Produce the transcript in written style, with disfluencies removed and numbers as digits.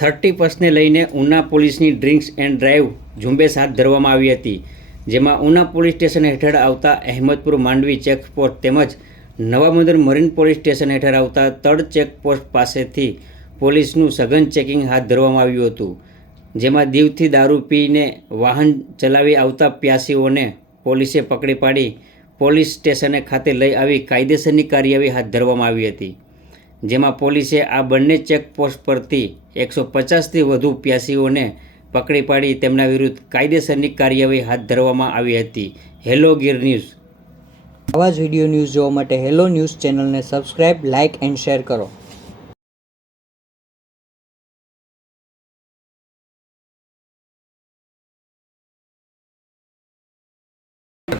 30+ લઈને ઉના પોલીસની drinks and drive ઝુંબેશ હાથ ધરવામાં આવી હતી, જેમાં ઉના પોલીસ સ્ટેશન હેઠળ આવતા અહેમદપુર માંડવી ચેકપોસ્ટ તેમજ નવામંદર મરીન પોલીસ સ્ટેશન હેઠળ આવતા તળ ચેકપોસ્ટ પાસેથી પોલીસનું સઘન ચેકિંગ હાથ ધરવામાં આવ્યું હતું, જેમાં દીવથી દારૂ પીને વાહન ચલાવી આવતા પ્યાસીઓને પોલીસે પકડી પાડી પોલીસ સ્ટેશન ખાતે લઈ આવી કાયદેસરની કાર્યવાહી હાથ ધરવામાં આવી હતી, જેમાં પોલીસે આ બંને ચેકપોસ્ટ પરથી 150થી વધુ પ્યાસીઓને પકડી પાડી તેમના વિરુદ્ધ કાયદેસરની કાર્યવાહી હાથ ધરવામાં આવી હતી। Hello Gir news. આવા જ વિડીયો ન્યૂઝ જોવા માટે હેલો ન્યૂઝ ચેનલને સબસ્ક્રાઇબ, લાઇક એન્ડ શેર કરો।